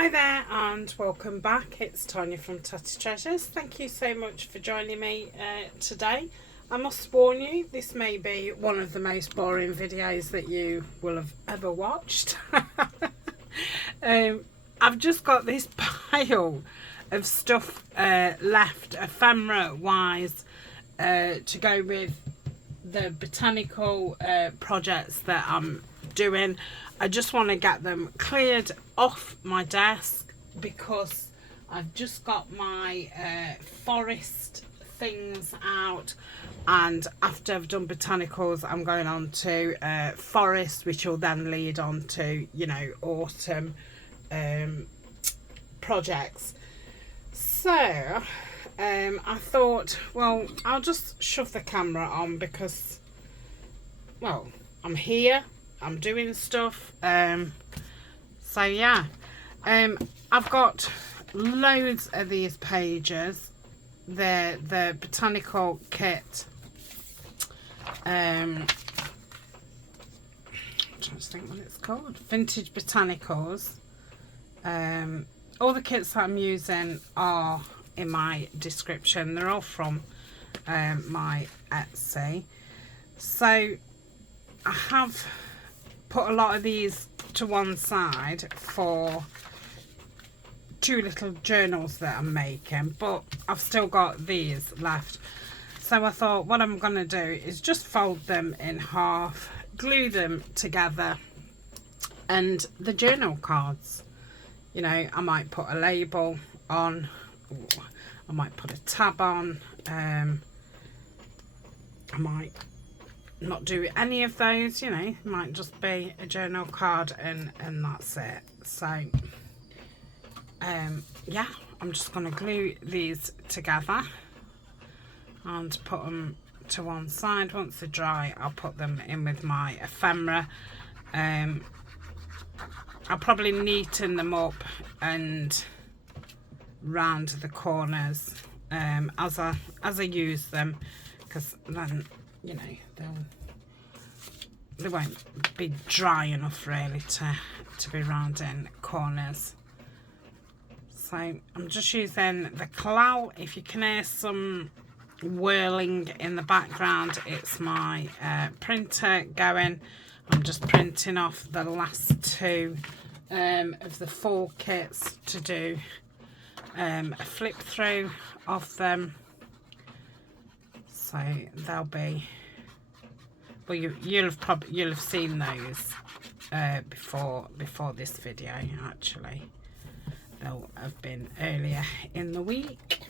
Hi there and welcome back. It's Tania from Tatty Treasures. Thank you so much for joining me today. I must warn you, this may be one of the most boring videos that you will have ever watched. I've just got this pile of stuff left, ephemera wise, to go with the botanical projects that I'm doing. I just want to get them cleared off my desk because I've just got my forest things out, and after I've done botanicals I'm going on to forest, which will then lead on to, you know, autumn projects. So I thought, well, I'll just shove the camera on because, well, I'm here, I'm doing stuff. So yeah, I've got loads of these pages. The botanical kit. I'm trying to think what it's called. Vintage Botanicals. All the kits that I'm using are in my description. They're all from my Etsy. So I have put a lot of these to one side for two little journals that I'm making, but I've still got these left. So I thought what I'm going to do is just fold them in half, glue them together, and the journal cards, you know, I might put a label on, I might put a tab on, I might not do any of those, you know, it might just be a journal card and that's it. So yeah, I'm just going to glue these together and put them to one side. Once they're dry, I'll put them in with my ephemera. I'll probably neaten them up and round the corners as I use them, because then, you know, they won't be dry enough really to be rounding corners. So I'm just using the clout. If you can hear some whirling in the background, it's my printer going. I'm just printing off the last two of the 4 kits to do a flip through of them. So they'll be, well, you'll have seen those before this video. Actually, they'll have been earlier in the week.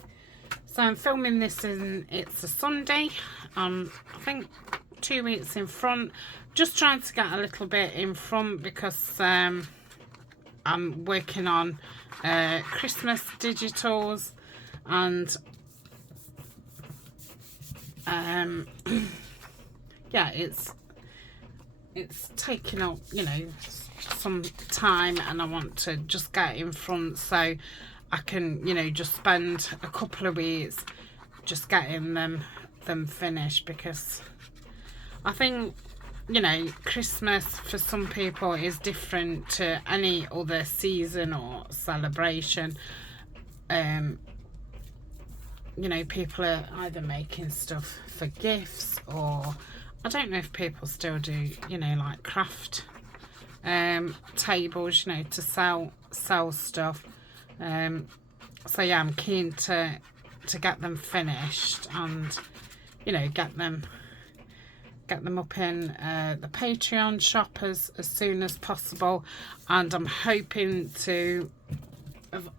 So I'm filming this it's a Sunday. I think 2 weeks in front. Just trying to get a little bit in front because I'm working on Christmas digitals, and yeah, it's taking up, you know, some time, and I want to just get in front so I can, you know, just spend a couple of weeks just getting them finished, because I think, you know, Christmas for some people is different to any other season or celebration. You know, people are either making stuff for gifts, or I don't know if people still do, you know, like craft tables, you know, to sell stuff. So yeah, I'm keen to get them finished and, you know, get them up in the Patreon shop as soon as possible, and I'm hoping to have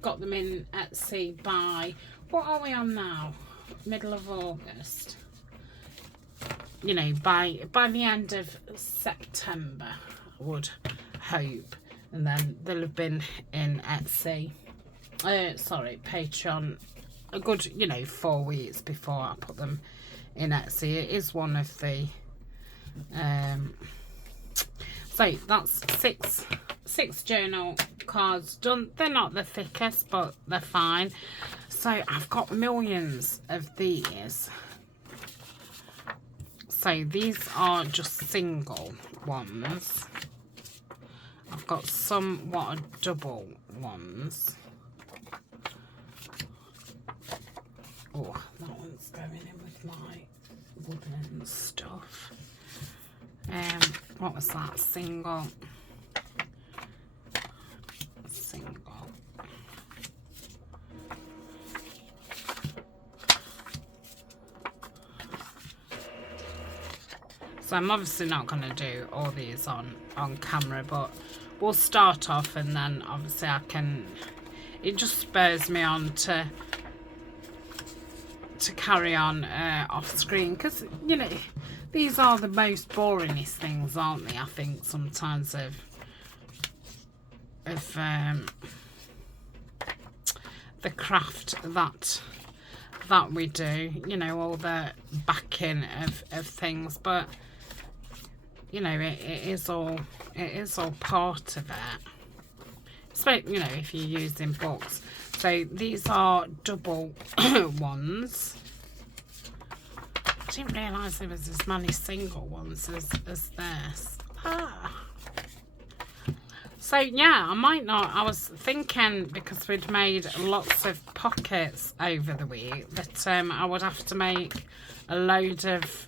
got them in Etsy by, what are we on now, middle of August, you know, by the end of September, I would hope, and then they'll have been in Etsy, sorry, Patreon, a good, you know, 4 weeks before I put them in Etsy. It is one of the so that's six journal cards done. They're not the thickest, but they're fine. So I've got millions of these. So these are just single ones. I've got some what are double ones. Oh, that one's going in with my woodland stuff. What was that? Single. So I'm obviously not going to do all these on camera, but we'll start off, and then obviously I can, it just spurs me on to carry on off screen, because you know these are the most boringest things, aren't they? I think sometimes of the craft that we do, you know, all the backing of things, but you know, it is all part of it. Especially, you know, if you're using books. So these are double ones. I didn't realise there was as many single ones as this. So yeah, I might not. I was thinking, because we'd made lots of pockets over the week, that I would have to make a load of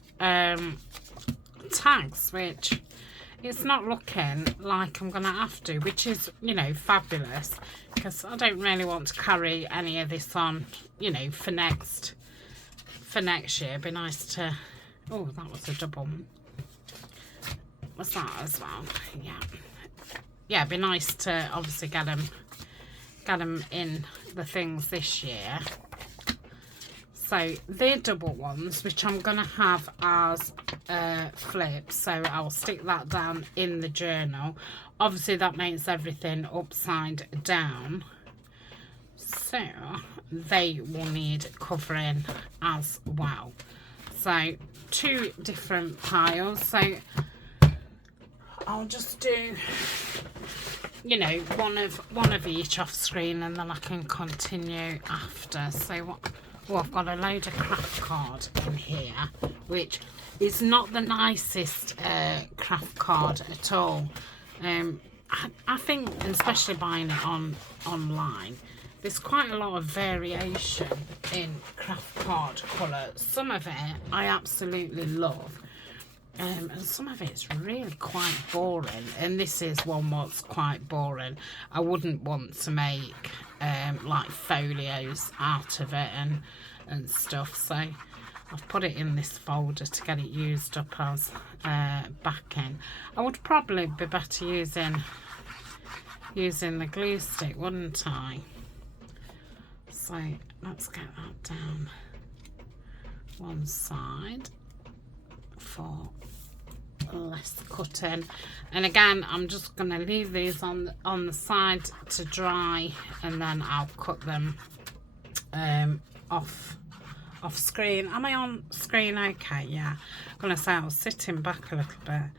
tags, which it's not looking like I'm gonna have to, which is, you know, fabulous, because I don't really want to carry any of this on, you know, for next year. It'd be nice to, oh, that was a double. What's that as well? Yeah, it'd be nice to obviously get them in the things this year. So they're double ones, which I'm going to have as flips. So I'll stick that down in the journal. Obviously that makes everything upside down. So they will need covering as well. So 2 different piles. So I'll just do, you know, one of each off screen, and then I can continue after. So what? Oh, I've got a load of craft card in here, which is not the nicest craft card at all. I think, especially buying it online, there's quite a lot of variation in craft card colour. Some of it I absolutely love, and some of it's really quite boring, and this is one that's quite boring. I wouldn't want to make like folios out of it and stuff, so I've put it in this folder to get it used up as backing. I would probably be better using the glue stick, wouldn't I? So let's get that down one side for less cutting. And again, I'm just going to leave these on the side to dry, and then I'll cut them off screen. Am I on screen okay? Yeah. I'm going to say I was sitting back a little bit.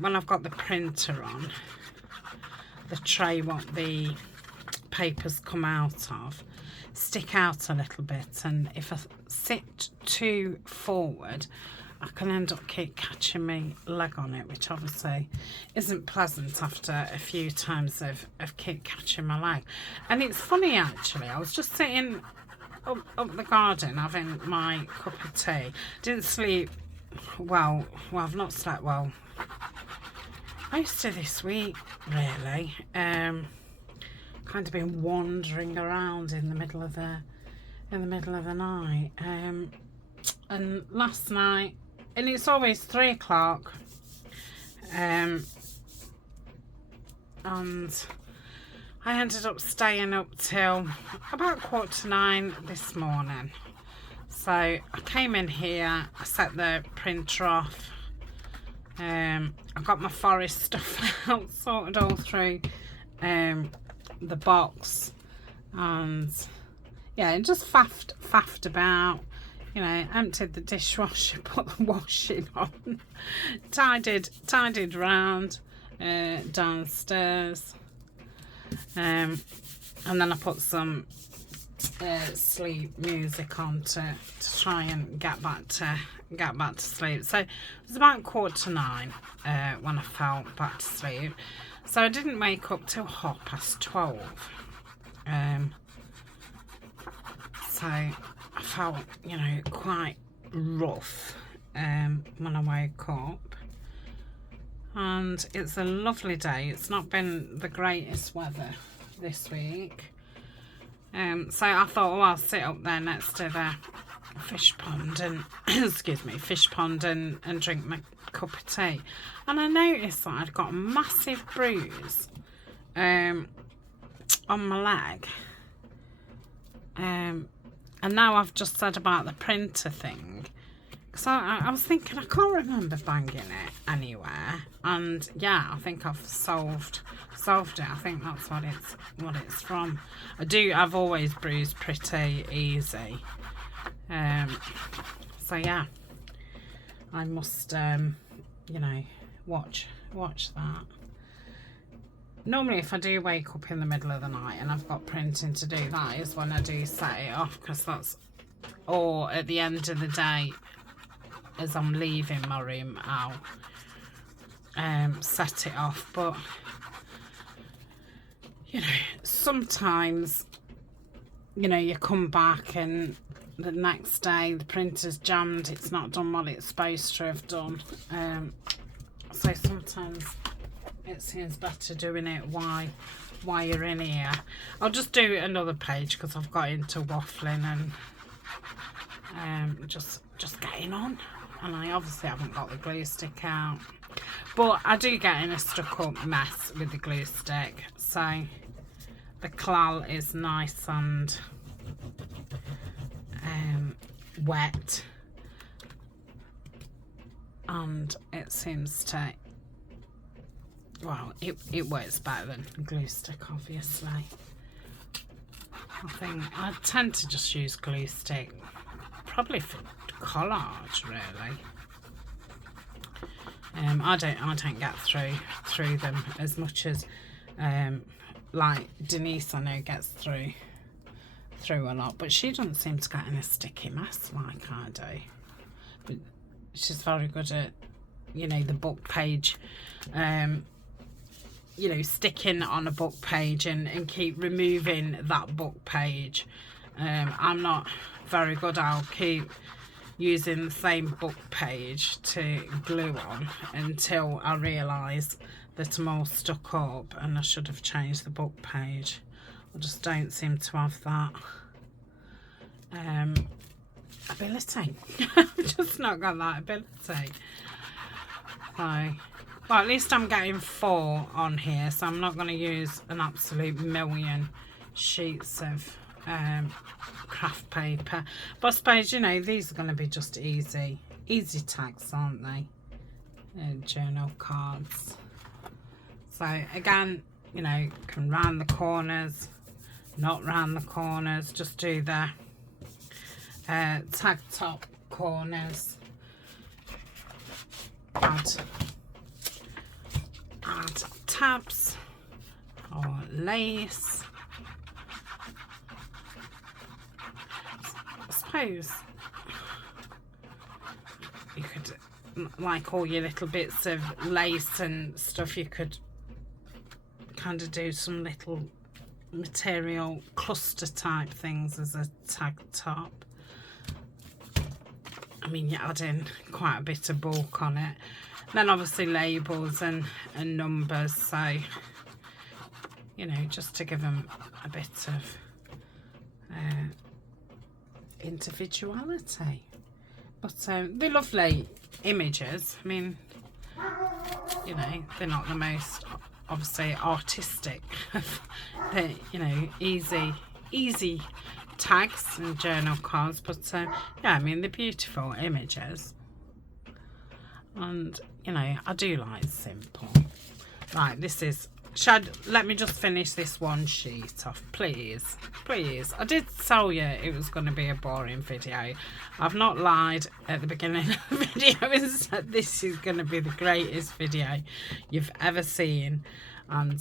When I've got the printer on, the tray what the papers come out of stick out a little bit, and if I sit too forward, I can end up keep catching my leg on it, which obviously isn't pleasant after a few times of keep catching my leg. And it's funny, actually, I was just sitting up the garden having my cup of tea. Didn't sleep well. I've not slept well most of this week, really. Kind of been wandering around in the middle of the night. And last night, and it's always 3 o'clock, and I ended up staying up till about 8:45 this morning. So I came in here, I set the printer off, I got my forest stuff out, sorted all through the box, and yeah, and just faffed about, you know, emptied the dishwasher, put the washing on, tidied round downstairs, and then I put some sleep music on to try and get back to sleep. So it was about 8:45 when I fell back to sleep. So I didn't wake up till 12:30. So I felt, you know, quite rough when I woke up. And it's a lovely day. It's not been the greatest weather this week. So I thought, oh, I'll sit up there next to the fish pond and excuse me, fish pond and drink my cup of tea. And I noticed that I'd got a massive bruise on my leg. And now I've just said about the printer thing. Because I was thinking, I can't remember banging it anywhere. And yeah, I think I've solved it. I think that's what it's from. I've always bruised pretty easy. So yeah, I must you know, watch that. Normally if I do wake up in the middle of the night and I've got printing to do, that is when I do set it off, because that's, or at the end of the day as I'm leaving my room, I'll set it off. But you know, sometimes, you know, you come back and the next day the printer's jammed, it's not done what it's supposed to have done. So sometimes it seems better doing it while you're in here. I'll just do another page because I've got into waffling and just getting on, and I obviously haven't got the glue stick out, but I do get in a stuck up mess with the glue stick. So the clal is nice and wet, and it seems to, well, it works better than glue stick, obviously. I tend to just use glue stick probably for collage, really. I don't get through them as much as like Denise, I know, gets through a lot, but she doesn't seem to get in a sticky mess like I do. But she's very good at, you know, the book page, you know, sticking on a book page and keep removing that book page. I'm not very good. I'll keep using the same book page to glue on until I realise that I'm all stuck up and I should have changed the book page. I just don't seem to have that ability. I've just not got that ability. So, well, at least I'm getting 4 on here, so I'm not going to use an absolute million sheets of craft paper. But I suppose, you know, these are going to be just easy tags, aren't they? Journal cards. So again, you know, can round the corners, not round the corners, just do the tag top corners. Add tabs or lace. I suppose you could, like all your little bits of lace and stuff, you could kind of do some little material cluster type things as a tag top. I mean, you're adding quite a bit of bulk on it. Then obviously labels and numbers, so, you know, just to give them a bit of individuality. But they're lovely images. I mean, you know, they're not the most, obviously, artistic. They're, you know, easy tags and journal cards, but yeah, I mean, they're beautiful images. And, you know, I do like simple. Right, this is, let me just finish this one sheet off, please. I did tell you it was going to be a boring video. I've not lied at the beginning of the video and said this is going to be the greatest video you've ever seen. And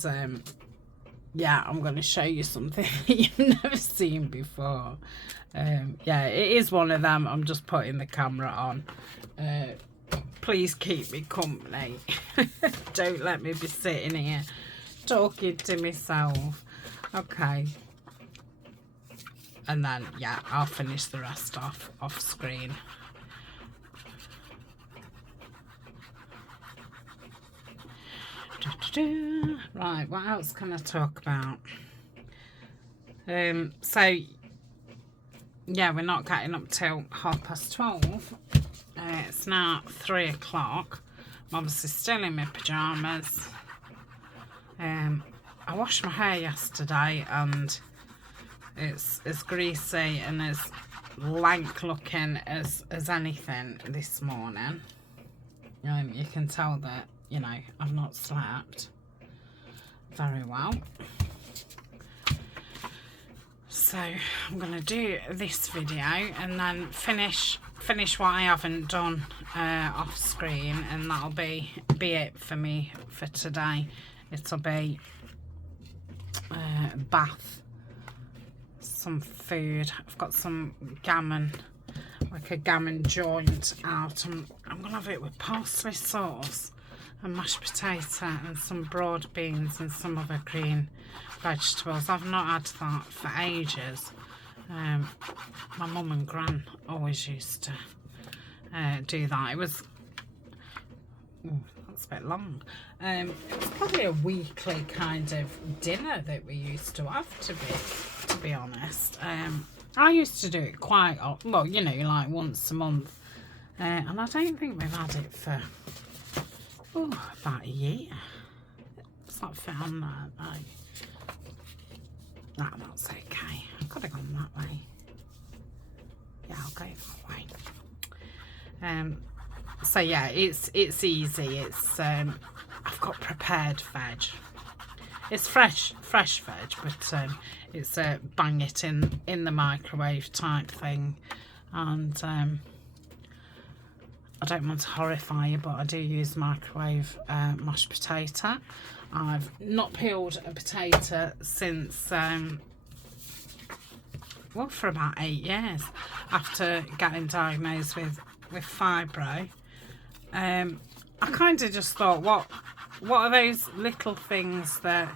yeah, I'm going to show you something you've never seen before. Yeah, it is one of them. I'm just putting the camera on. Please keep me company. Don't let me be sitting here talking to myself. Okay. And then, yeah, I'll finish the rest off screen. Right, what else can I talk about? So, yeah, we're not getting up till 12:30. It's now 3 o'clock. I'm obviously still in my pyjamas. I washed my hair yesterday and it's as greasy and as lank looking as anything this morning. You can tell that, you know, I've not slept very well. So I'm going to do this video and then finish what I haven't done off screen, and that'll be it for me for today. It'll be bath, some food. I've got some gammon, like a gammon joint out. I'm going to have it with parsley sauce and mashed potato and some broad beans and some other green vegetables. I've not had that for ages. My mum and gran always used to do that. It was, that's a bit long. It was probably a weekly kind of dinner that we used to have, to be honest. I used to do it quite, well, you know, like once a month. And I don't think we've had it for about a year. It's not fit on that, though. No, that's okay. I could have gone that way. Yeah, I'll go that way. So yeah, it's easy. It's I've got prepared veg. It's fresh veg, but it's bang it in the microwave type thing, and I don't want to horrify you, but I do use microwave mashed potato. I've not peeled a potato since, well, for about 8 years after getting diagnosed with fibro. I kind of just thought, what are those little things that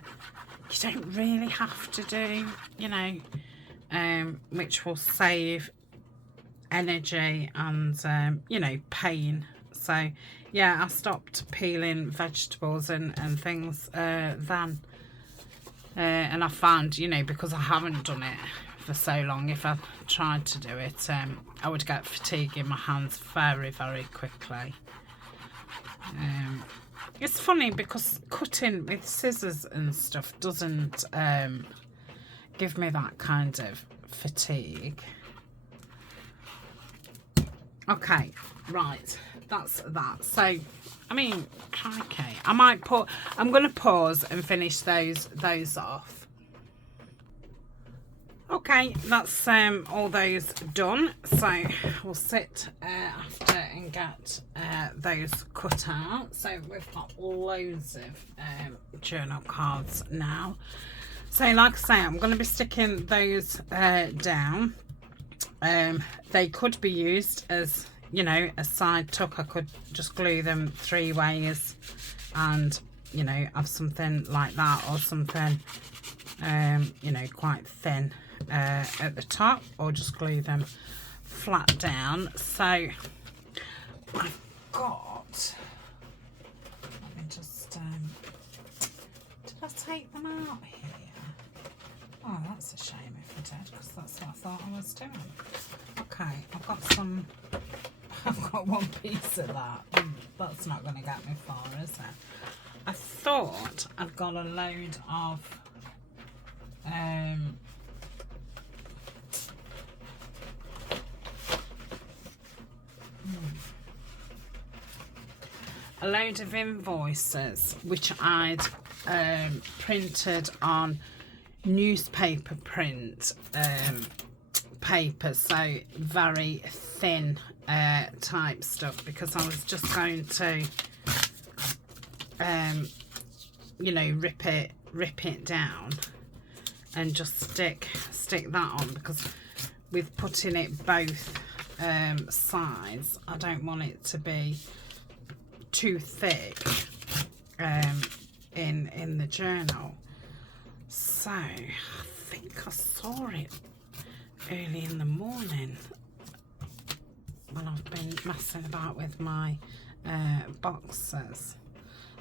you don't really have to do, you know, which will save energy and you know, pain. So yeah, I stopped peeling vegetables and things then, and I found, you know, because I haven't done it for so long, if I tried to do it, I would get fatigue in my hands very quickly. It's funny because cutting with scissors and stuff doesn't give me that kind of fatigue. Okay, right, that's that. So, I mean, crikey, I'm going to pause and finish those off. Okay, that's all those done. So we'll sit after and get those cut out. So we've got loads of journal cards now. So like I say, I'm going to be sticking those down. They could be used as, you know, a side tuck. I could just glue them 3 ways and, you know, have something like that, or something you know, quite thin at the top, or just glue them flat down. So I've got, let me just did I take them out here? Oh, that's a shame if I did, because that's what I thought I was doing. Okay, I've got one piece of that. That's not going to get me far, is it? I thought I'd got a load of invoices which I'd printed on newspaper print paper, so very thin type stuff, because I was just going to you know, rip it down and just stick that on, because with putting it both sides, I don't want it to be too thick, in the journal. So I think I saw it early in the morning when I've been messing about with my boxes.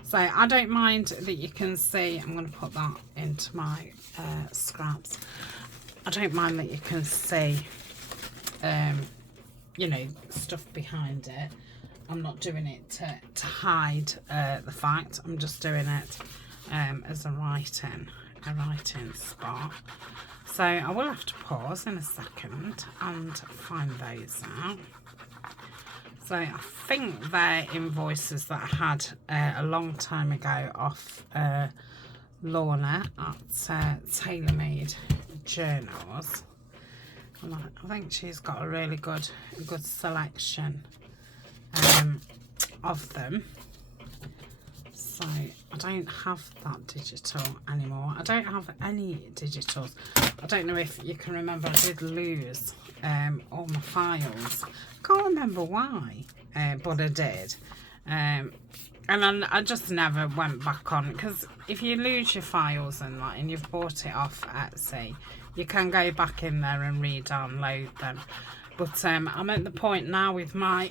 So I don't mind that you can see, I'm going to put that into my scraps. I don't mind that you can see, you know, stuff behind it. I'm not doing it to hide the fact. I'm just doing it as a writing spot. So I will have to pause in a second and find those out. So I think they're invoices that I had a long time ago off Lorna at Tailor Made Journals. And I think she's got a really good selection of them. So I don't have that digital anymore. I don't have any digitals. I don't know if you can remember, I did lose all my files. I can't remember why, but I did. And I just never went back on, because if you lose your files and that, and you've bought it off Etsy, you can go back in there and re-download them. But I'm at the point now with my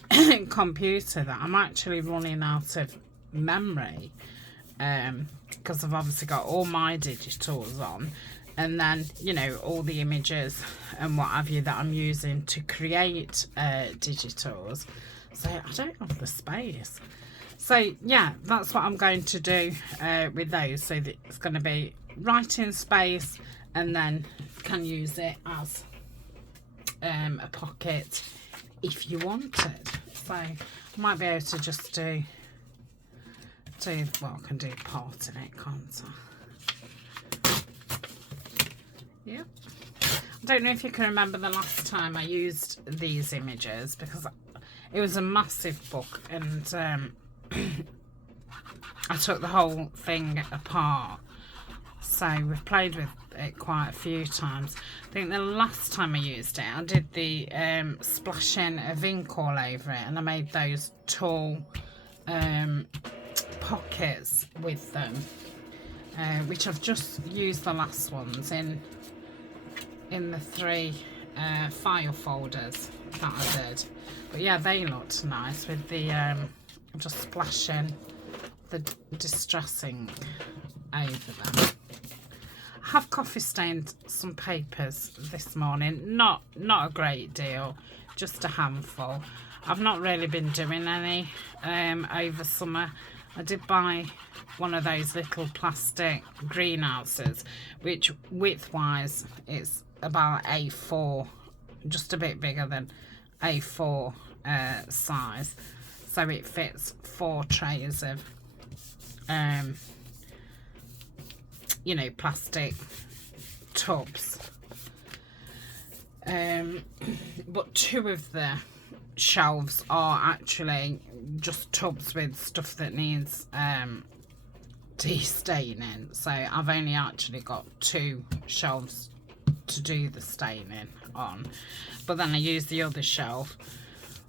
computer that I'm actually running out of memory, because I've obviously got all my digitals on, and then, you know, all the images and what have you that I'm using to create digitals. So I don't have the space. So yeah, that's what I'm going to do with those. So that it's going to be writing space, and then can use it as a pocket if you wanted. So I might be able to just do well, I can do part in it, can't I? Yep. I don't know if you can remember the last time I used these images, because it was a massive book, and I took the whole thing apart. So we've played with it quite a few times. I think the last time I used it, I did the splashing of ink all over it, and I made those tall pockets with them, which I've just used the last ones in the 3 file folders that I did. But yeah, they looked nice with the just splashing the distressing over them. I have coffee stained some papers this morning, not a great deal, just a handful. I've not really been doing any over summer. I did buy one of those little plastic greenhouses, which width-wise it's about A4, just a bit bigger than A4 size. So it fits 4 trays of, you know, plastic tubs. But 2 of the shelves are actually just tubs with stuff that needs de-staining. So I've only actually got 2 shelves to do the staining on. But then I use the other shelf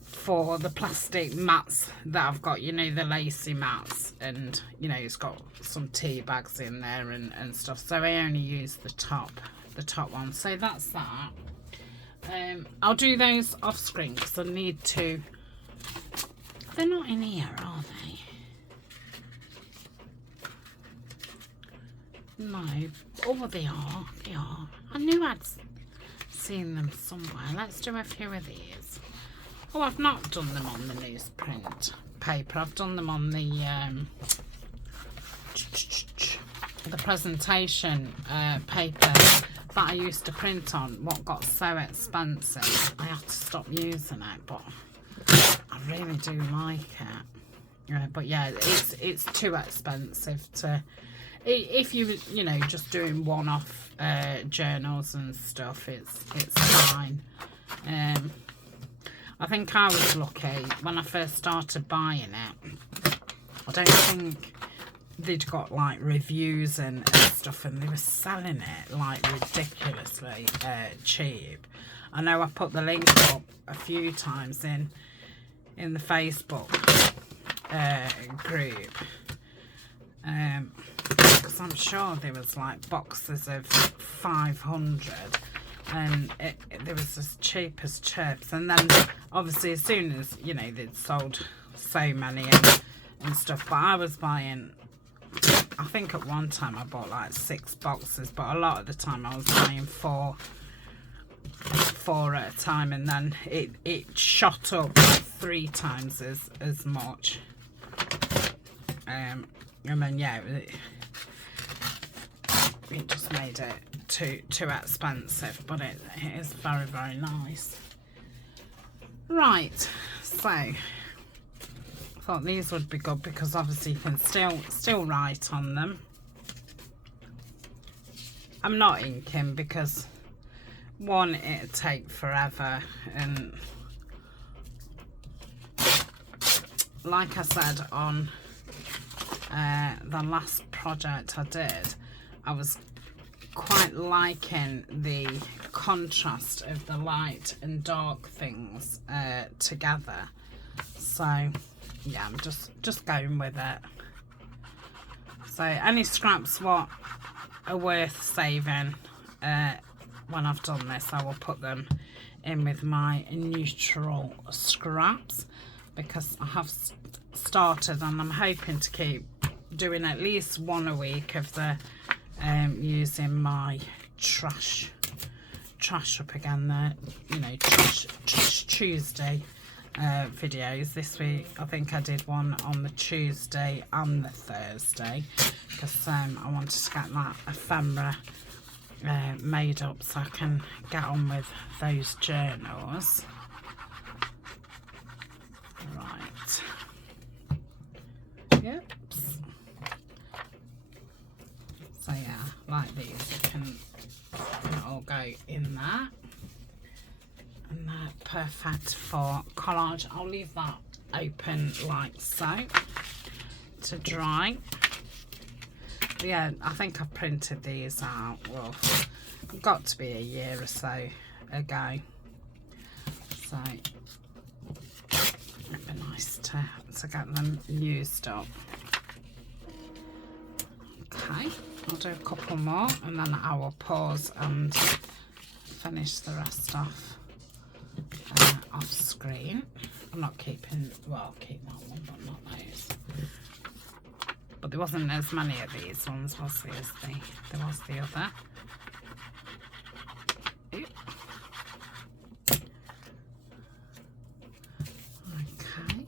for the plastic mats that I've got, you know, the lacy mats, and you know, it's got some tea bags in there and stuff. So I only use the top one. So that's that. I'll do those off screen because I need to. They're not in here, are they? No. Oh, they are. They are. I knew I'd seen them somewhere. Let's do a few of these. Oh, I've not done them on the newsprint paper. I've done them on the presentation paper that I used to print on. What got so expensive, I had to stop using it, but I really do like it. But yeah, it's too expensive to. If you know, just doing one-off journals and stuff, it's fine. I think I was lucky when I first started buying it. I don't think they'd got like reviews and stuff, and they were selling it like ridiculously cheap. I know I put the link up a few times in the Facebook group. because I'm sure there was like boxes of 500, and there was as cheap as chips. And then obviously as soon as, you know, they'd sold so many and stuff, but I was buying, I think at one time I bought like 6 boxes, but a lot of the time I was buying four at a time, and then it shot up like 3 times as much. And then yeah, it just made it too expensive, but it is very, very nice. Right, so I thought these would be good because obviously you can still write on them. I'm not inking because one, it'd take forever, and like I said on the last project I did, I was quite liking the contrast of the light and dark things together. So yeah, I'm just going with it. So any scraps what are worth saving, when I've done this, I will put them in with my neutral scraps, because I have started and I'm hoping to keep doing at least one a week of the using my trash up again, there, you know, trash Tuesday videos. This week I think I did one on the Tuesday and the Thursday, because I wanted to get that ephemera made up so I can get on with those journals. Right. Yep. So yeah, like these, it can all go in there, and they're perfect for collage. I'll leave that open like so to dry. But yeah, I think I printed these out, well, got to be a year or so ago, so it'd be nice to get them used up. Okay, I'll do a couple more and then I will pause and finish the rest off screen. I'm not keeping, well, I'll keep that one, but not those. But there wasn't as many of these ones, was there, as there was the other. Oop. Okay.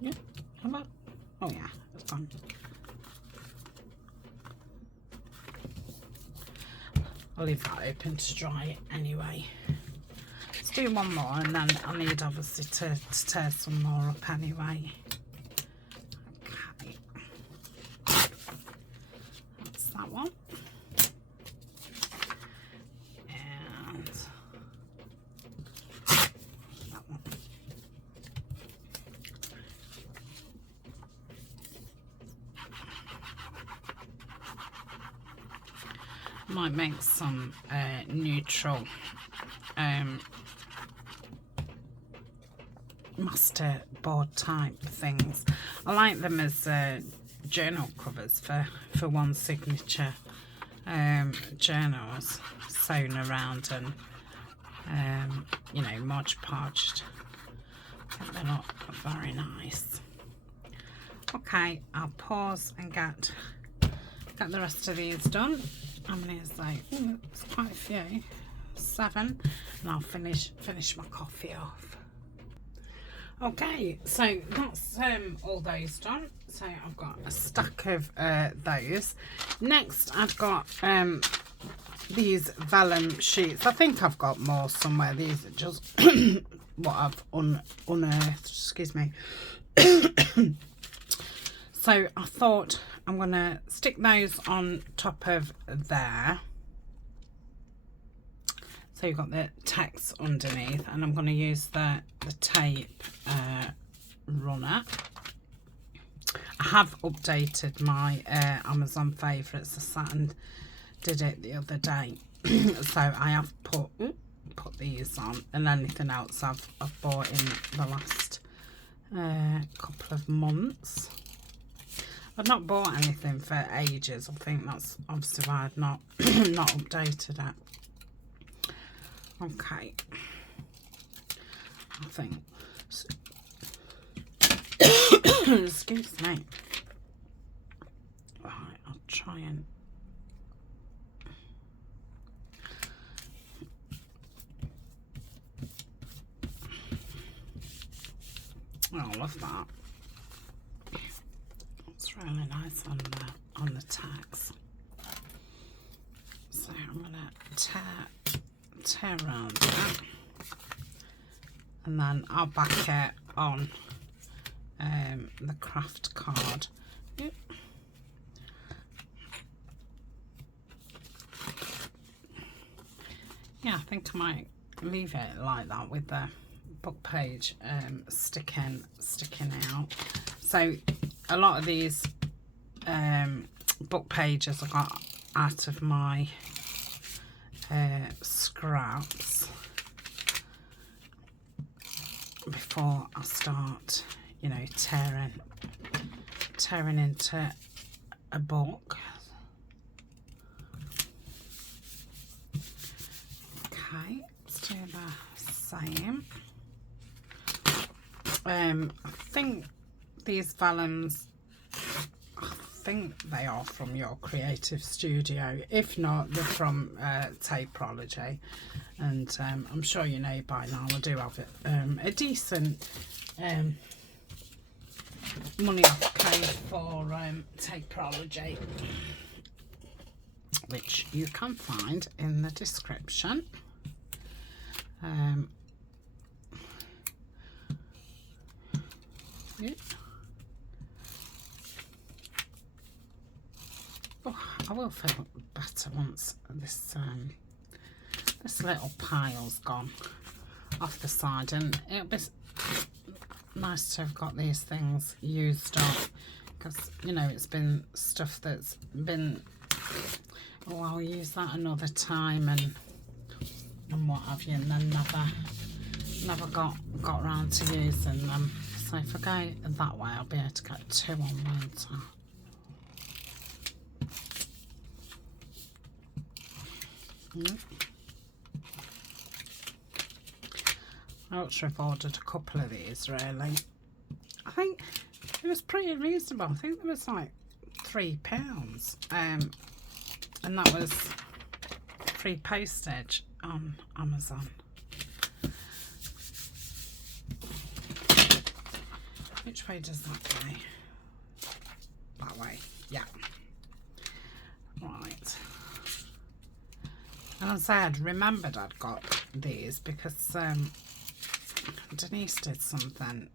Yeah, how about? Oh yeah, it's gone. I'll leave that open to dry anyway. Let's do one more, and then I need obviously to tear some more up anyway. Okay, that's that one. And that one. Might make some neutral master board type things. I like them as journal covers for one signature journals sewn around and you know, Mod Podged. I think they're not very nice. Okay, I'll pause and get the rest of these done. I'm going to say, it's quite a few, 7, and I'll finish my coffee off. Okay, so that's all those done. So I've got a stack of those. Next, I've got these vellum sheets. I think I've got more somewhere. These are just what I've unearthed. Excuse me. So I thought I'm going to stick those on top of there. So you've got the text underneath, and I'm going to use the tape runner. I have updated my Amazon favourites. I sat and did it the other day. So I have put put these on, and anything else I've bought in the last couple of months. I've not bought anything for ages. I think that's obviously why I've not not updated it. Okay, I think excuse me. Right, I'll try and oh, I love that. It's really nice on the tags. So I'm gonna tear around that, and then I'll back it on the craft card. Yep. Yeah, I think I might leave it like that with the book page sticking out. So a lot of these book pages I got out of my scraps before I start, you know, tearing into a book. Okay, let's do the same. I think these vellums, I think they are from Your Creative Studio. If not, they're from Tapeology, and I'm sure you know by now I do have a decent money I've paid for Tapeology, which you can find in the description. Yeah. Oh, I will feel better once this this little pile's gone off the side, and it'll be nice to have got these things used up, because you know it's been stuff that's been, oh, I'll use that another time and what have you, and then never got round to using them. So if I go that way, I'll be able to get 2 on one time. I ought to have ordered a couple of these, really. I think it was pretty reasonable. I think there was like £3, and that was free postage on Amazon. Which way does that go? That way, yeah. Right. And as I had remembered I'd got these because Denise did something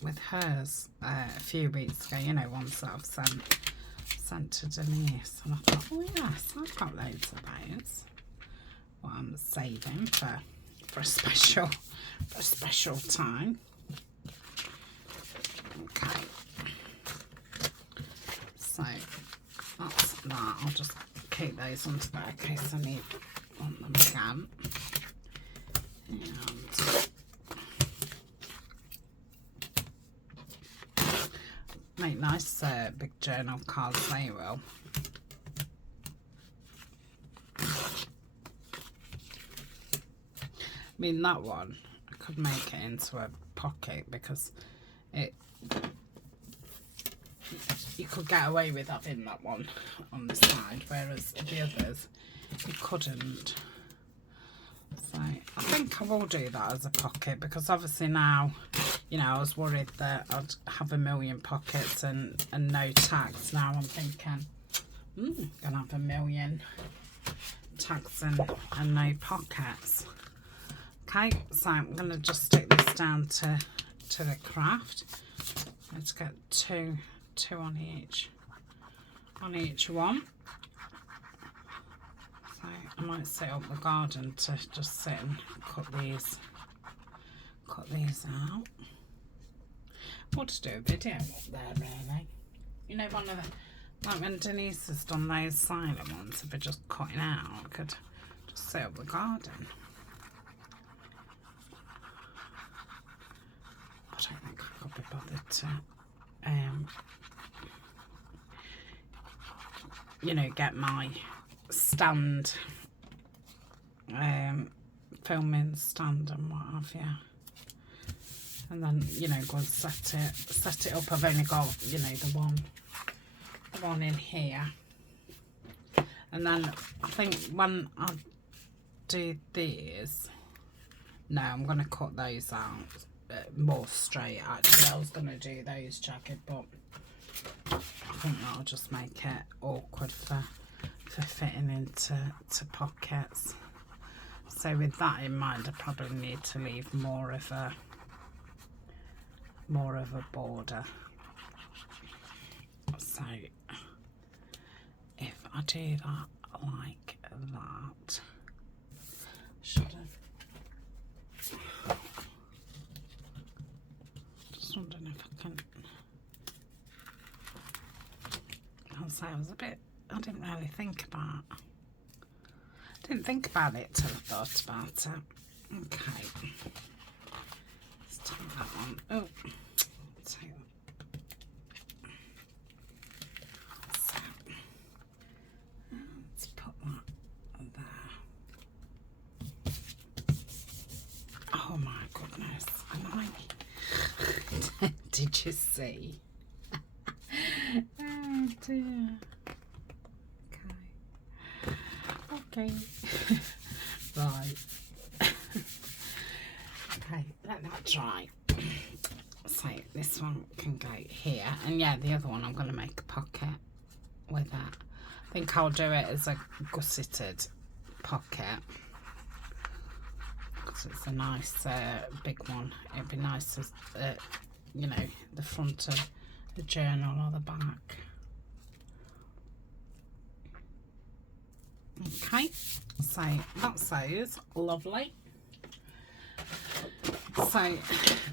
with hers a few weeks ago, you know, ones that I've sent to Denise, and I thought, oh yes, I've got loads of those. Well, I'm saving for a special time. Okay, so that's that. I'll just keep those onto there in case I want them again. And make nice big journal cards, they will. I mean, that one I could make it into a pocket because you could get away with having that one on the side, whereas the others you couldn't. So I think I will do that as a pocket, because obviously now, you know, I was worried that I'd have a million pockets and no tags. Now I'm thinking, gonna have a million tags and no pockets. Okay, so I'm gonna just stick this down to the craft. Let's get two on each one. So I might set up the garden to just sit and cut these out. Or to do a video up there, really. You know, one of the, like when Denise has done those silent ones, if we're just cutting out, I could just set up the garden. to you know, get my stand, filming stand and what have you, and then, you know, go and set it up. I've only got, you know, the one in here, and then I think when I do these, no, I'm going to cut those out more straight. Actually, I was going to do those jagged, but I think that'll just make it awkward for fitting into pockets. So with that in mind, I probably need to leave more of a border. So if I do that like that, should have. Just wondering if I can. I'll say I was a bit. I didn't really think about. Didn't think about it till I thought about it. Okay. Let's take that one. Oh, take that. So, let's put that there. Oh my goodness. Did you see? Oh dear. Okay. Right. Okay, let that dry. So this one can go here, and yeah, the other one I'm going to make a pocket with that. I think I'll do it as a gusseted pocket, because it's a nice big one. It'd be nice as you know, the front of the journal or the back. Okay, so that's those. Lovely. So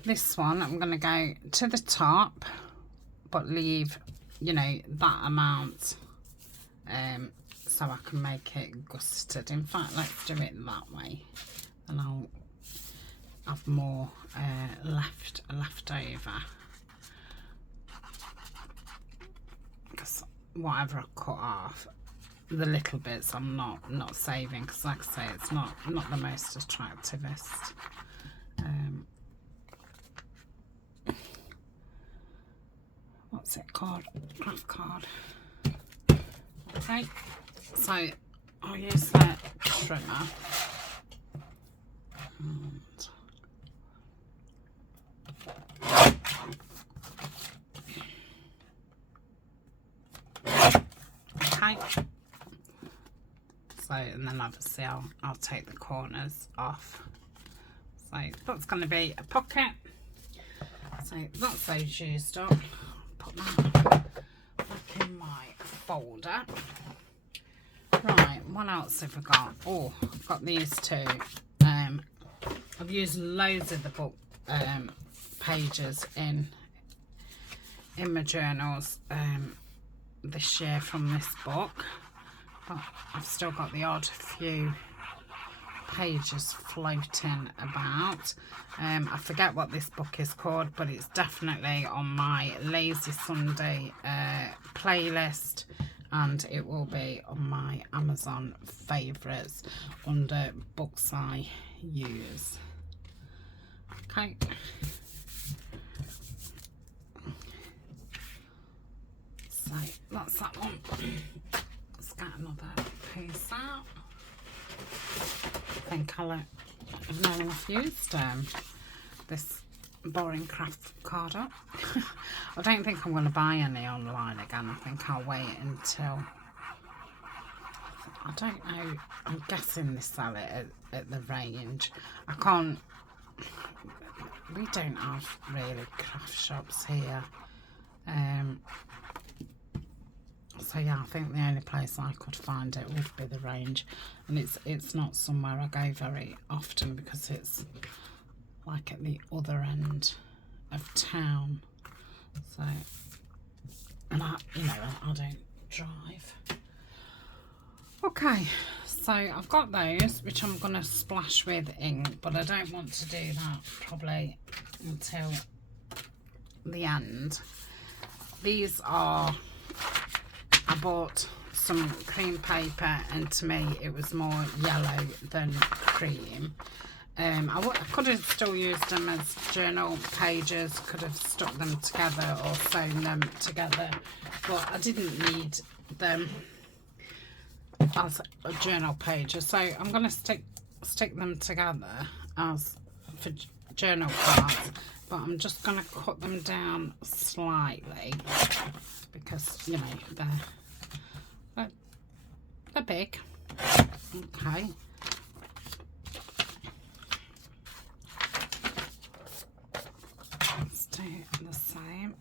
this one I'm going to go to the top, but leave, you know, that amount, so I can make it gusseted. In fact, let's do it that way, and I'll have more left over, because whatever I cut off, the little bits I'm not saving, because like I say, it's not the most attractivist. What's it called? Craft card. Okay, so I'll use that trimmer. Okay. So, and then obviously I'll take the corners off. So that's going to be a pocket. So that's those used up. Put that back in my folder. Right, what else have I got? Oh, I've got these two. I've used loads of the book pages in my journals this year from this book, but I've still got the odd few pages floating about. I forget what this book is called, but it's definitely on my Lazy Sunday playlist, and it will be on my Amazon favourites under books I use. Okay. So that's that one. Let's get another piece out. I think I've not enough used this boring craft card up. I don't think I'm going to buy any online again. I think I'll wait until, I don't know, I'm guessing they sell it at the range. I can't, we don't have really craft shops here. So yeah, I think the only place I could find it would be the range, and it's not somewhere I go very often because it's like at the other end of town. So, and I don't drive. Okay, so I've got those which I'm gonna splash with ink, but I don't want to do that probably until the end. These are, I bought some cream paper, and to me it was more yellow than cream. I could have still used them as journal pages, could have stuck them together or sewn them together, but I didn't need them as a journal pages, so I'm going to stick them together as for journal cards, but I'm just going to cut them down slightly because, you know, they're big. Okay. Let's do the same.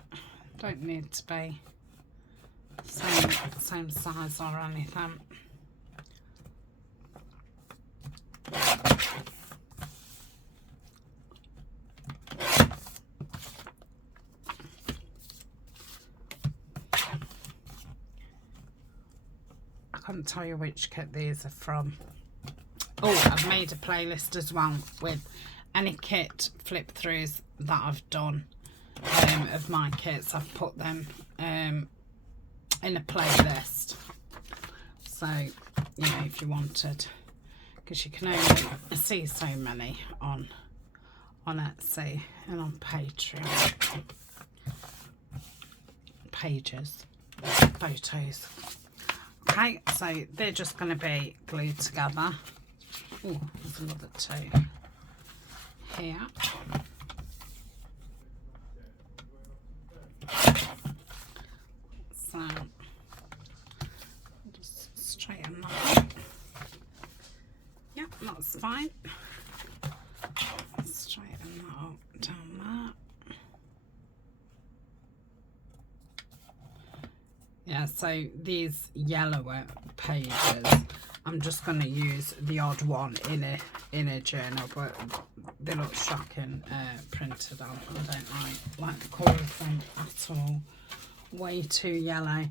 Don't need to be same size or anything. I couldn't tell you which kit these are from. Oh, I've made a playlist as well with any kit flip throughs that I've done of my kits. I've put them in a playlist, so you know, if you wanted, because you can only see so many on Etsy and on Patreon pages, photos. Okay, so they're just going to be glued together. Oh, there's another two here. So just straighten that up. Yep, that's fine. Straighten that up down there. Yeah, so these yellower pages, I'm just going to use the odd one in a journal, but they look shocking printed on. I don't like the colour of them at all. Way too yellow.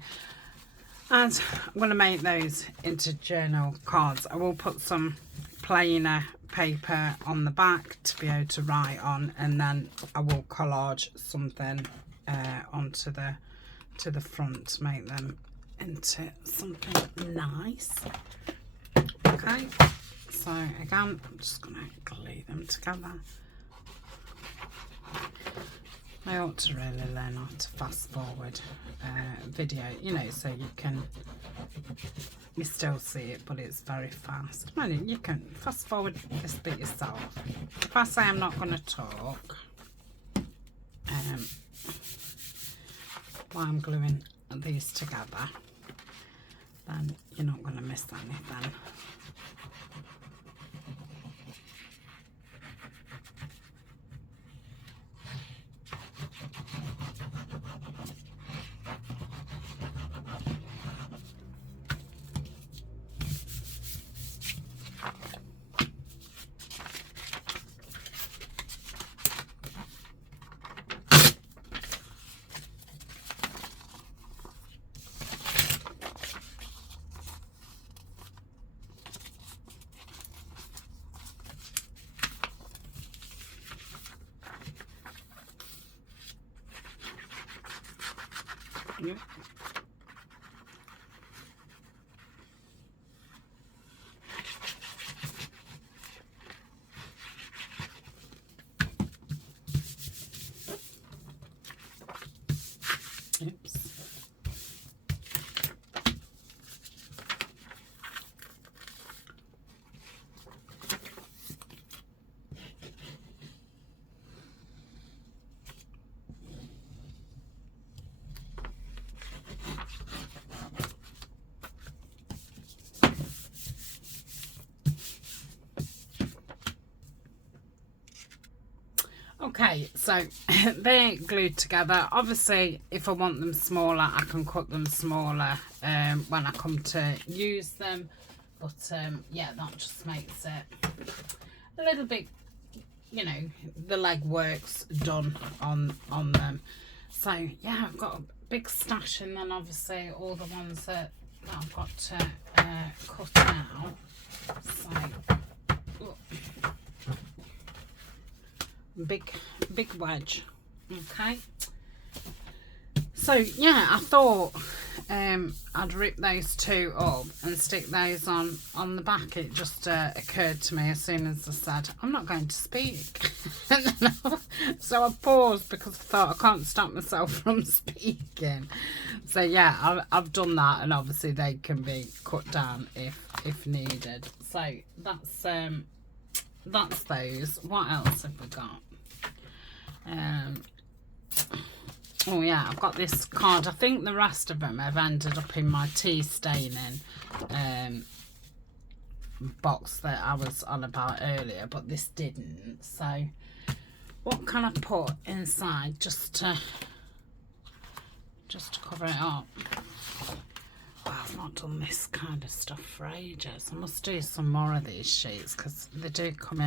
And I'm going to make those into journal cards. I will put some plainer paper on the back to be able to write on, and then I will collage something onto the front to make them into something nice. Okay, so again, I'm just going to glue them together. I ought to really learn how to fast forward video, you know, so you still see it, but it's very fast. Well, you can fast forward this bit yourself. If I say I'm not going to talk while I'm gluing these together, then you're not going to miss anything. Yep. Oops. Okay, so they're glued together. Obviously, if I want them smaller, I can cut them smaller when I come to use them. But yeah, that just makes it a little bit, you know, the legwork's done on them. So yeah, I've got a big stash, and then obviously all the ones that I've got to cut out. So big wedge. Okay, So yeah, I thought I'd rip those two up and stick those on the back. It just occurred to me as soon as I said I'm not going to speak. So I paused because I thought I can't stop myself from speaking. So yeah, I've done that, and obviously they can be cut down if needed. So that's those. What else have we got? Oh yeah, I've got this card. I think the rest of them have ended up in my tea staining box that I was on about earlier, but this didn't. So what can I put inside just to cover it up? Oh, I've not done this kind of stuff for ages. I must do some more of these sheets because they do come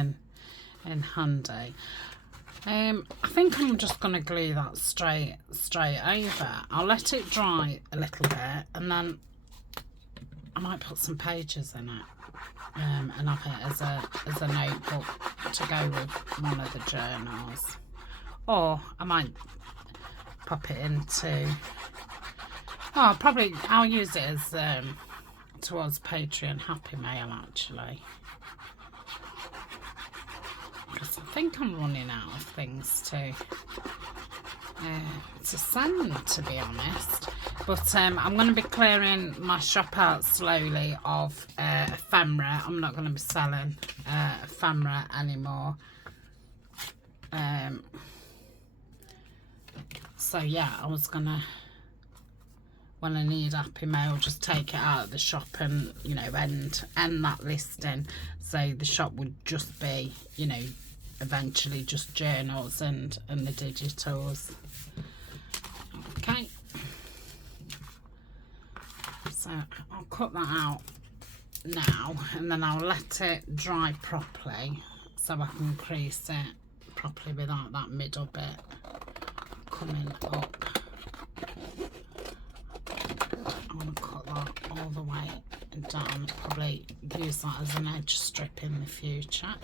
in handy. I think I'm just going to glue that straight over. I'll let it dry a little bit, and then I might put some pages in it and have it as a notebook to go with one of the journals. Or I might pop it into... Oh, I'll use it as towards Patreon Happy Mail, actually. Because I think I'm running out of things to send, to be honest. But I'm going to be clearing my shop out slowly of ephemera. I'm not going to be selling ephemera anymore. So yeah, I was going to, when I need Happy Mail, just take it out of the shop and, you know, end that listing. So the shop would just be, you know, eventually just journals and the digitals. Okay, so I'll cut that out now, and then I'll let it dry properly so I can crease it properly without that middle bit coming up. I want to cut that all the way down, probably use that as an edge strip in the future.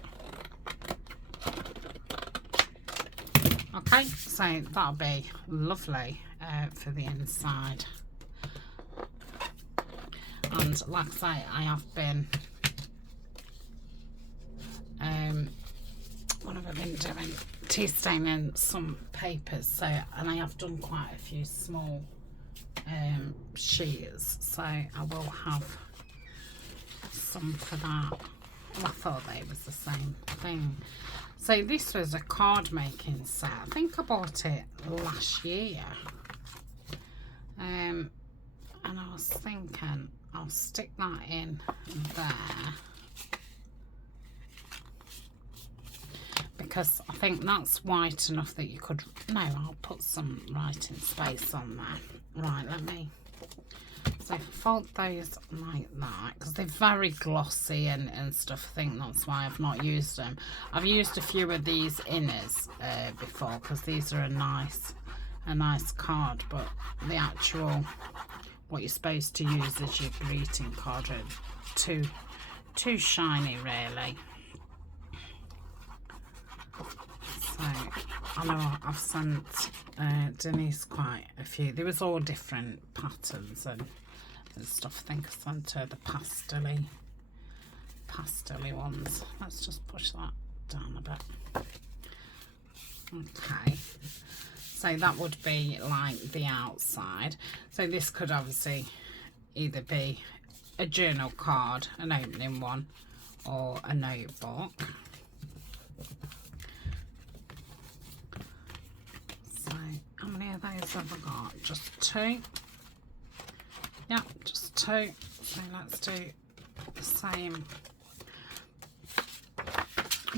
Okay, so that'll be lovely for the inside. And like I say, I have been what have I been doing? Tea staining some papers. So, and I have done quite a few small sheets, so I will have some for that. Well, I thought they was the same thing. So this was a card making set. I think I bought it last year. And I was thinking I'll stick that in there, because I think that's white enough that you could, no, I'll put some writing space on there. Right, let me, so fold those like that, because they're very glossy and stuff. I think that's why I've not used them. I've used a few of these inners before, because these are a nice card, but the actual, what you're supposed to use as your greeting card are too shiny, really. So I know I've sent Denise quite a few. There was all different patterns and stuff. I think I sent her the pastel-y ones. Let's just push that down a bit. Okay, so that would be like the outside. So this could obviously either be a journal card, an opening one, or a notebook. So how many of those have I got? Just two. Yeah, just two. So let's do the same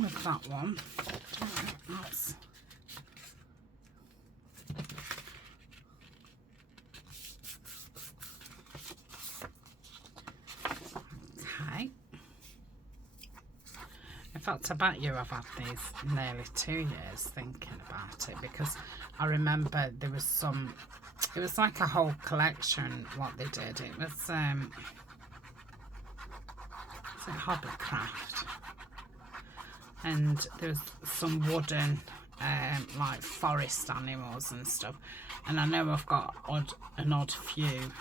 with that one. Don't think that's... Okay. In fact, I bet you I've had these nearly 2 years thinking about it, because I remember there was some, it was like a whole collection what they did. It was Hobbycraft, and there was some wooden like forest animals and stuff, and I know I've got an odd few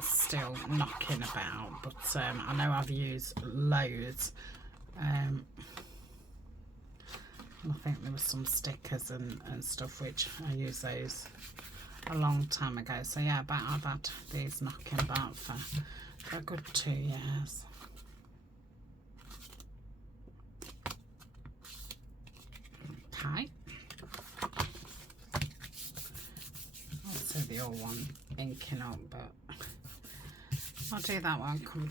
still knocking about, but I know I've used loads. I think there was some stickers and stuff, which I used those a long time ago. So yeah, but I've had these knocking about for a good 2 years. Okay. Also the old one inking up, but I'll do that when I come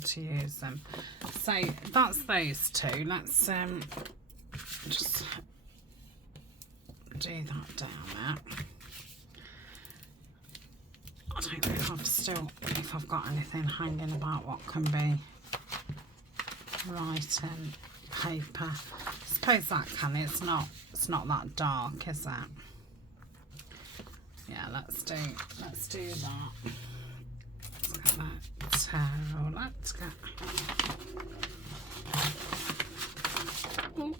to use them. So that's those two. Let's just do that down there. I don't know if I've got anything hanging about what can be writing paper. I suppose that can. It's not that dark, is it? Yeah, let's do that. Let's get that tear roll. Let's get. Ooh.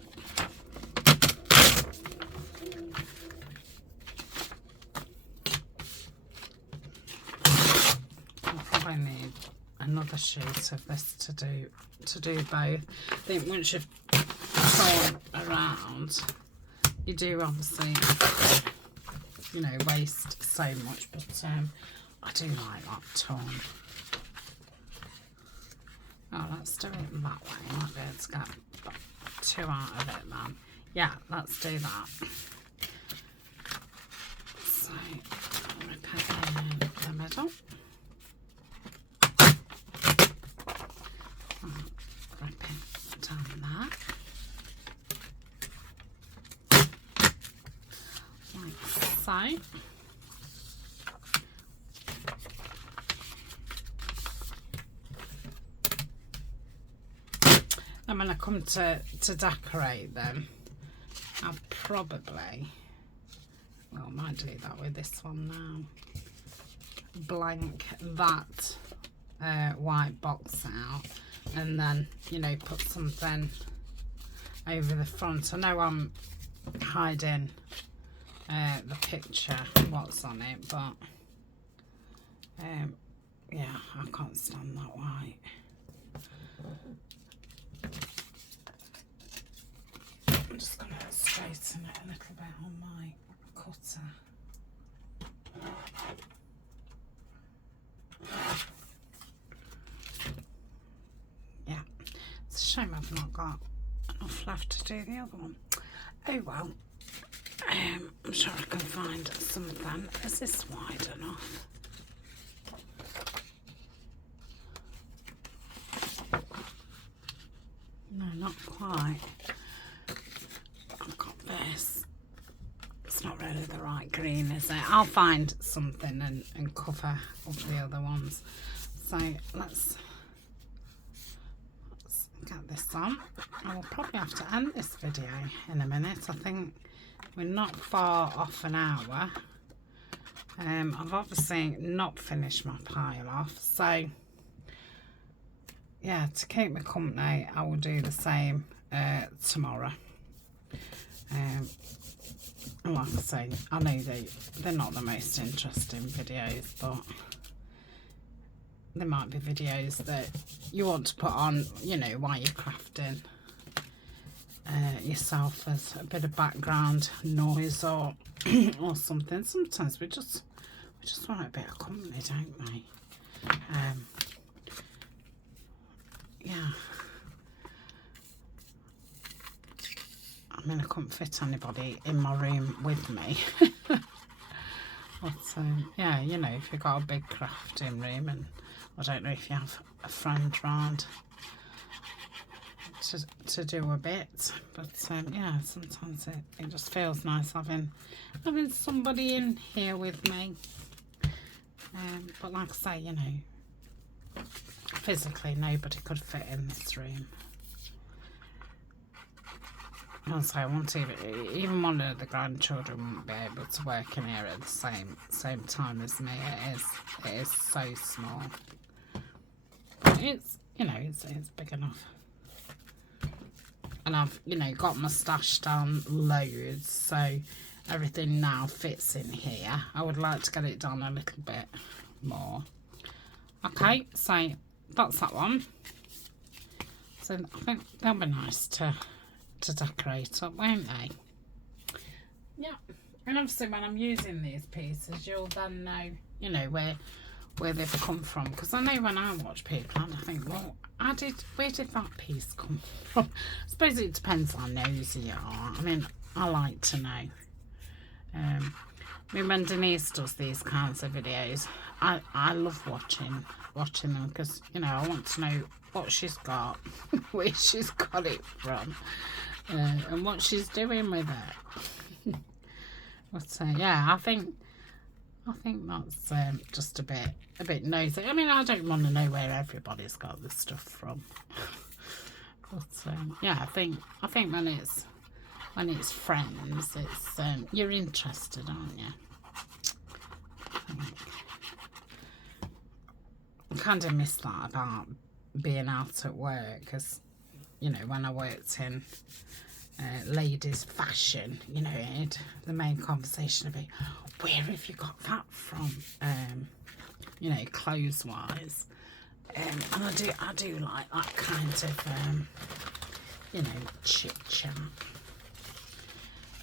I'll probably need another sheet of this to do both. I think once you've torn around, you do obviously, you know, waste so much, but I do like that torn. Oh, let's do it that way. Might be able to get 2 out of it then. Yeah, let's do that. So, rip it in the middle. Rip it down there. Like so. And when I come to decorate them, I'll probably, well, I might do that with this one now. Blank that white box out, and then, you know, put something over the front. I know I'm hiding the picture, what's on it, but yeah, I can't stand that white. I'm just going to straighten it a little bit on my cutter. Yeah, it's a shame I've not got enough left to do the other one. Oh well, I'm sure I can find something. Is this wide enough? No, not quite. I've got this. It's not really the right green, is it? I'll find something and cover up the other ones. So let's get this on. I will probably have to end this video in a minute. I think we're not far off an hour. I've obviously not finished my pile off, so yeah, to keep me company, I will do the same tomorrow. And like I say, I know they're not the most interesting videos, but there might be videos that you want to put on, you know, while you're crafting yourself as a bit of background noise or or something. Sometimes we just want a bit of company, don't we? Yeah. I mean, I couldn't fit anybody in my room with me. But yeah, you know, if you've got a big crafting room, and I don't know if you have a friend round to do a bit, but yeah, sometimes it just feels nice having somebody in here with me. But like I say, you know, physically nobody could fit in this room. Also, I want to even one of the grandchildren wouldn't be able to work in here at the same time as me. It is so small. But it's, you know, it's big enough. and I've, you know, got my stash down loads, so everything now fits in here. I would like to get it done a little bit more. Okay, so that's that one. So I think they'll be nice to decorate up, won't they? Yeah, and obviously when I'm using these pieces, you'll then know, you know, where they've come from. Because I know when I watch people, I think, well, where did that piece come from? I suppose it depends how nosy you are. I mean, I like to know. I mean, when Denise does these kinds of videos, I love watching them, because, you know, I want to know what she's got, where she's got it from, and what she's doing with it. But yeah, I think that's just a bit nosy. I mean, I don't want to know where everybody's got this stuff from. But yeah, I think when it's friends, it's you're interested, aren't you? I kind of miss that about being out at work, because, you know, when I worked in ladies fashion, you know, the main conversation would be, where have you got that from? You know, clothes wise, and I do like that kind of you know, chit chat.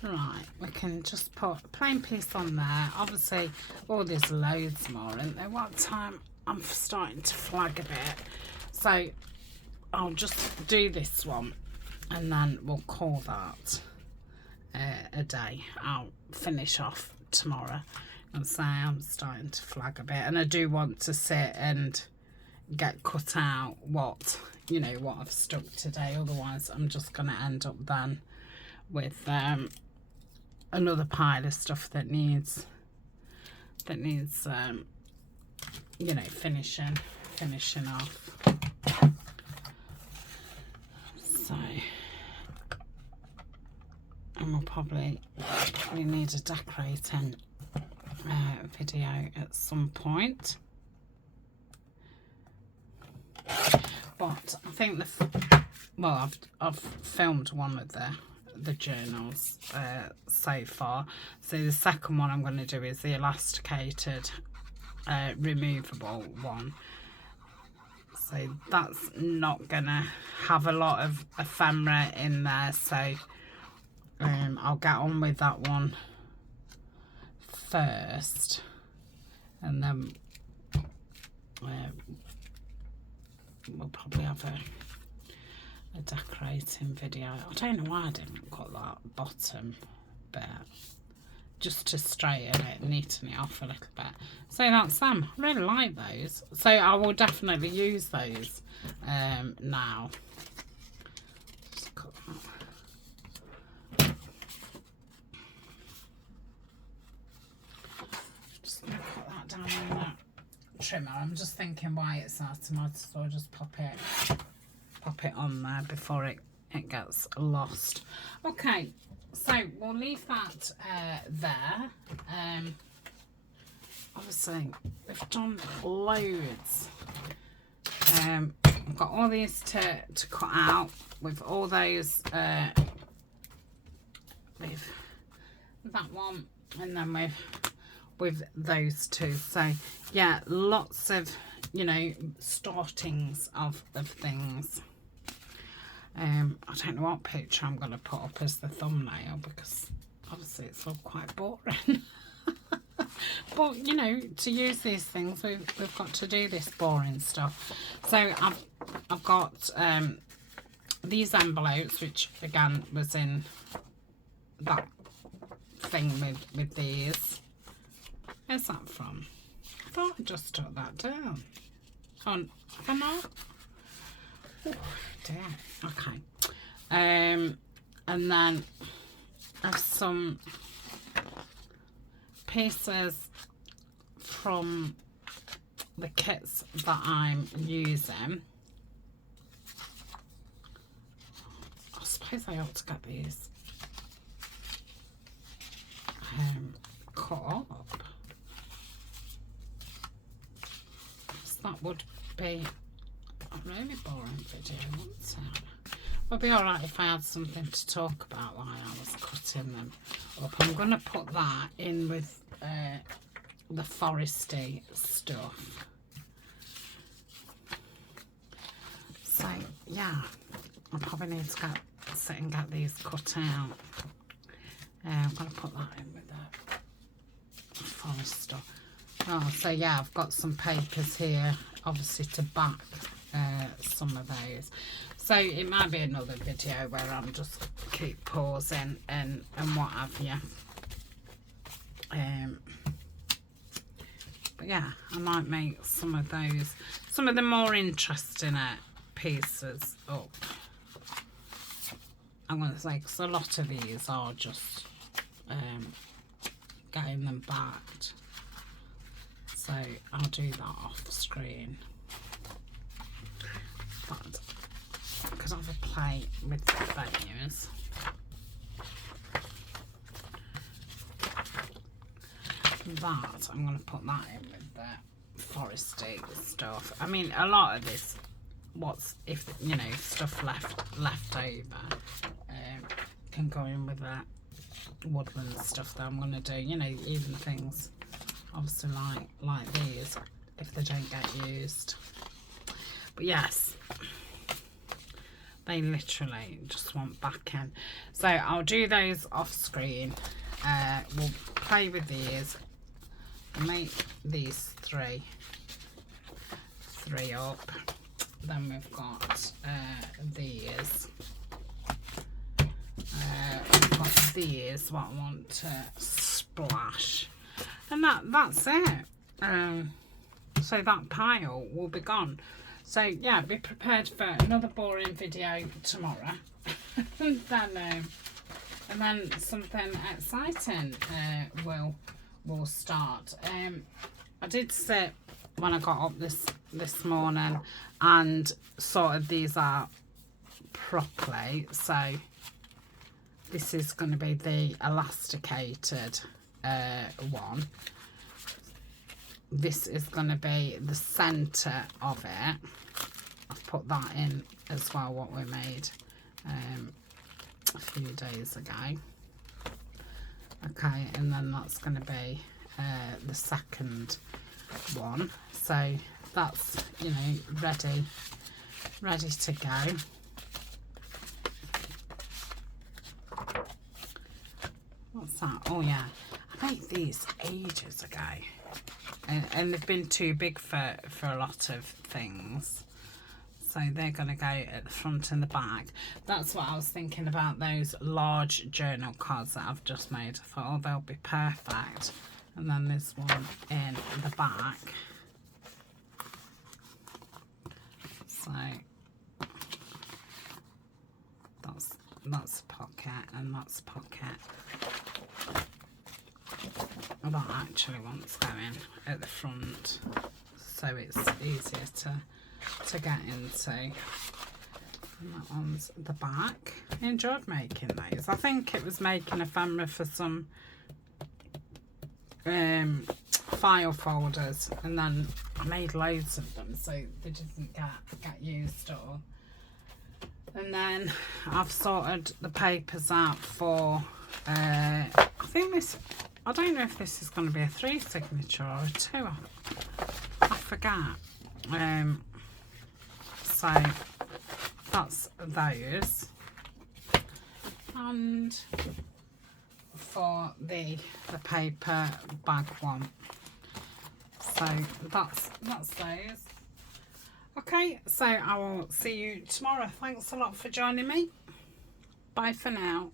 Right, we can just put a plain piece on there. Obviously, there's loads more, and at what time I'm starting to flag a bit, so I'll just do this one, and then we'll call that a day. I'll finish off tomorrow and say I'm starting to flag a bit, and I do want to sit and get cut out what, you know, what I've stuck today. Otherwise I'm just going to end up then with another pile of stuff that needs you know, finishing off. So, and we'll probably need a decorating video at some point. But I think I've filmed one of the journals so far. So the second one I'm going to do is the elasticated removable one. So that's not gonna have a lot of ephemera in there, so I'll get on with that one first, and then we'll probably have a decorating video. I don't know why I didn't cut that bottom bit, just to straighten it, neaten it off a little bit. So that's them. I really like those, so I will definitely use those now. Just cut that. Just gonna cut that down in that trimmer. I'm just thinking why it's automatic, so I'll just pop it on there before it gets lost. Okay, so we'll leave that there. Obviously we've done loads. I've got all these to cut out with all those with that one, and then with those two. So yeah, lots of, you know, startings of things. I don't know what picture I'm going to put up as the thumbnail, because obviously it's all quite boring. But, you know, to use these things, we've got to do this boring stuff. So I've got these envelopes, which again was in that thing with these. Where's that from? I thought I just took that down. Oh, have I not? Oh dear. Okay. And then I have some pieces from the kits that I'm using. I suppose I ought to get these cut up. That would be a really boring video, wouldn't it? It'd be alright if I had something to talk about while I was cutting them up. I'm going to put that in with the foresty stuff. So, yeah, I probably need to sit and get these cut out. I'm going to put that in with the forest stuff. Oh, so yeah, I've got some papers here, obviously, to back some of those. So it might be another video where I'm just keep pausing and what have you. But yeah, I might make some of the more interesting pieces up. I'm going to say, because a lot of these are just getting them backed. So I'll do that off screen. But I could have a plate with the venues. That, I'm going to put that in with the foresty stuff. I mean, a lot of this, if you know, stuff left over, can go in with that woodland stuff that I'm going to do. You know, even things, obviously, like these, if they don't get used. But yes, they literally just want backing. So I'll do those off screen. We'll play with these. Make these three up. Then we've got these. We've got these, what I want to splash. And that's it. So that pile will be gone. So yeah, be prepared for another boring video tomorrow. and then something exciting will start. I did sit when I got up this morning and sorted these out properly. So this is going to be the elasticated one. This is going to be the centre of it. I've put that in as well, what we made a few days ago. Okay, and then that's going to be the second one. So that's, you know, ready to go. What's that? Oh yeah, I made these ages ago. And they've been too big for a lot of things. So they're going to go at the front and the back. That's what I was thinking about, those large journal cards that I've just made. I thought, oh, they'll be perfect. And then there's one in the back. So that's a pocket and that's a pocket. That actually wants going at the front, so it's easier to get into. And that one's the back. I enjoyed making those. I think it was making ephemera for some file folders, and then I made loads of them, so they didn't get used all. And then I've sorted the papers out for I don't know if this is going to be a 3 signature or a 2. I forget. So that's those. And for the paper bag one. So that's those. Okay, so I will see you tomorrow. Thanks a lot for joining me. Bye for now.